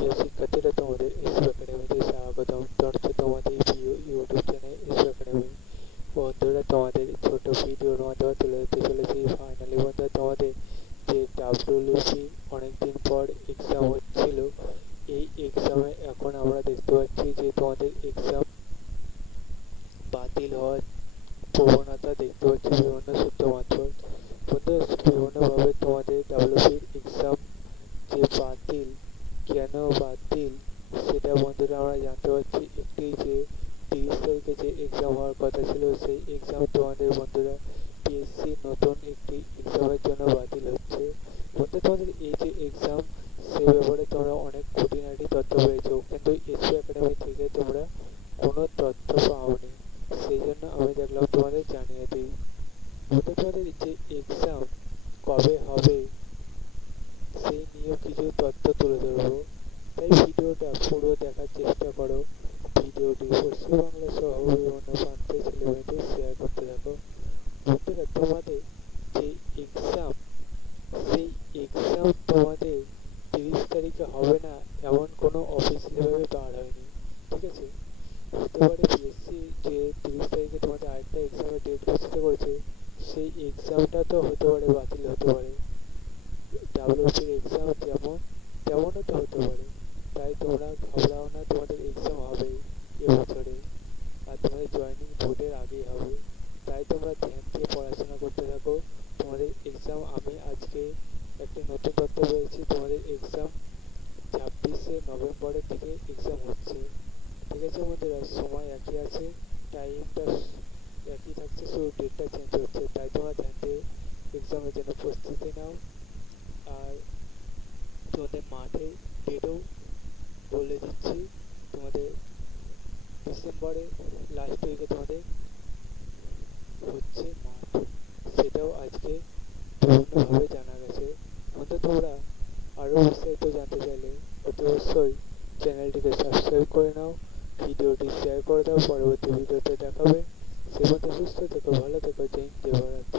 প্রিয় শিক্ষার্থীরা, তোমাদের এসএফ একাডেমিতে স্বাগতম জানাচ্ছি তোমাদের প্রিয় ইউটিউব চ্যানেল এসএফ একাডেমি। বন্ধুরা, তোমাদের ছোট ভিডিওর মাধ্যমে তুলে ধরতে চলেছি ফাইনালি বন্ধুরা তোমাদের যে ডাব্লিউপি অনেকদিন পর এক্সাম হচ্ছিল, এই এক্সামে এখন আমরা দেখতে পাচ্ছি যে তোমাদের এক্সাম বাতিল হওয়ার প্রবণতা দেখতে পাচ্ছি বিভিন্ন সূত্র মারফত। বন্ধুরা, বিভিন্নভাবে তোমাদের ডাব্লিউপির এক্সাম যে বাতিল, কেন বাতিল সেটা বন্ধুরা আমরা জানতে পারছি। একটি যে 30 তারিখে যে এক্সাম হওয়ার কথা ছিল, সেই এক্সাম তোমাদের বন্ধুরা পিএসসি নতুন একটি এক্সামের জন্য বাতিল হচ্ছে। বন্ধুরা, তোমাদের এই যে এক্সাম, সে ব্যাপারে তোমরা অনেক খুঁটিনাটি তথ্য পেয়েছো, কিন্তু এসপি একাডেমি থেকে তোমরা কোনো তথ্য পাওনি। সেই জন্য আমি দেখলাম তোমাদের জানিয়ে দিই। বন্ধুরা, তোমাদের যে এক্সাম কবে হবে সেই নিয়েও কিছু তথ্য তুলে ধরবো, তাই ভিডিওটা পুরো দেখার চেষ্টা করো। ভিডিওটি পশ্চিমবাংলা সহ বিভিন্ন প্রান্তের ছেলেমেয়েদের শেয়ার করতে থাকো। বন্ধুরা, তোমাদের যে এক্সাম, সেই এক্সাম তোমাদের 30 তারিখে হবে না এমন কোনো অফিসিয়ালভাবে বার হয়নি, ঠিক আছে? হতে পারে পিএসসি যে 30 তারিখে তোমাদের আরেকটা এক্সামের ডেট ঘোষিত করেছে, সেই এক্সামটা তো হতে পারে বাতিল হতে পারে। ডাব্লিউপির এক্সাম যেমন তেমনও তো হতে পারে, তাই তোমরা ঘাবড়াও না, তোমাদের এক্সাম হবে এবছরে, আর তোমাদের জয়েনিং ভোটের আগেই হবে। তাই তোমরা ধ্যান দিয়ে পড়াশোনা করতে থাকো। তোমাদের এক্সাম, আমি আজকে একটি নতুন তথ্য পেয়েছি, তোমাদের এক্সাম 26শে নভেম্বরের দিকে এক্সাম হচ্ছে, ঠিক আছে বন্ধুরা? সময় একই আছে, টাইমটা একই থাকছে, শুধু ডেটটা চেঞ্জ হচ্ছে। তাই তোমরা ধ্যান দিয়ে এক্সামের জন্য প্রস্তুতি নাও। আর তোমাদের মাঠে ডেটও বলে দিচ্ছি, তোমাদের ডিসেম্বরে লাস্ট উইকে তোমাদের হচ্ছে মাঠ, সেটাও আজকে বিভিন্নভাবে জানা গেছে। বন্ধু, তোমরা আরও বিস্তারিত জানতে চাইলে অতি অবশ্যই চ্যানেলটিকে সাবস্ক্রাইব করে নাও, ভিডিওটি শেয়ার করে দাও, পরবর্তী ভিডিওতে দেখাবে। সে মধ্যে সুস্থ থেকো, ভালো থেকো, জয় হিন্দ, জয় ভারত।